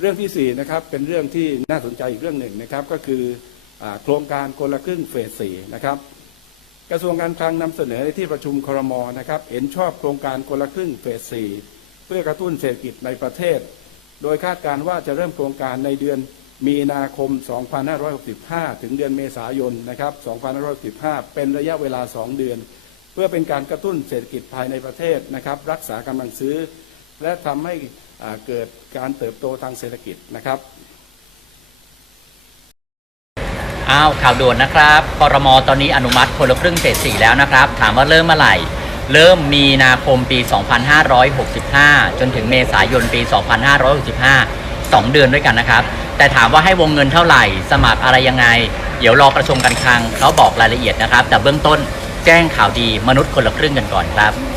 เรื่องที่สี่นะครับเป็นเรื่องที่น่าสนใจอีกเรื่องหนึ่งนะครับก็คืออโครงการคนละครึ่งเฟสสี่นะครับกระทรวงการคลังนำเสนอในที่ประชุมครมนะครับเห็นชอบโครงการคนละครึ่งเฟสสี่เพื่อกระตุ้นเศรษฐกิจในประเทศ โดยคาดการณ์ว่าจะเริ่มโครงการในเดือนมีนาคม 2565 ถึงเดือนเมษายนนะครับ2565 เป็นระยะเวลา 2 เดือน เพื่อเป็นการกระตุ้นเศรษฐกิจภายในประเทศนะครับรักษากำลังซื้อ และทำให้เกิดการเติบโตทางเศรษฐกิจนะครับอ้าวข่าวด่วนนะครับคอรมอตอนนี้อนุมัติคนละครึ่งเฟสสี่แล้วนะครับ ถามว่าเริ่มเมื่อไหร่ เริ่มมีนาคมปี 2565 จนถึงเมษายนปี 2565 2 เดือนด้วยกันนะครับ แต่ถามว่าให้วงเงินเท่าไหร่ สมัครอะไรยังไง เดี๋ยวรอกระทรวงการคลังเขาบอกรายละเอียดนะครับ แต่เบื้องต้นแจ้งข่าวดีมนุษย์คนละครึ่งกันก่อนครับ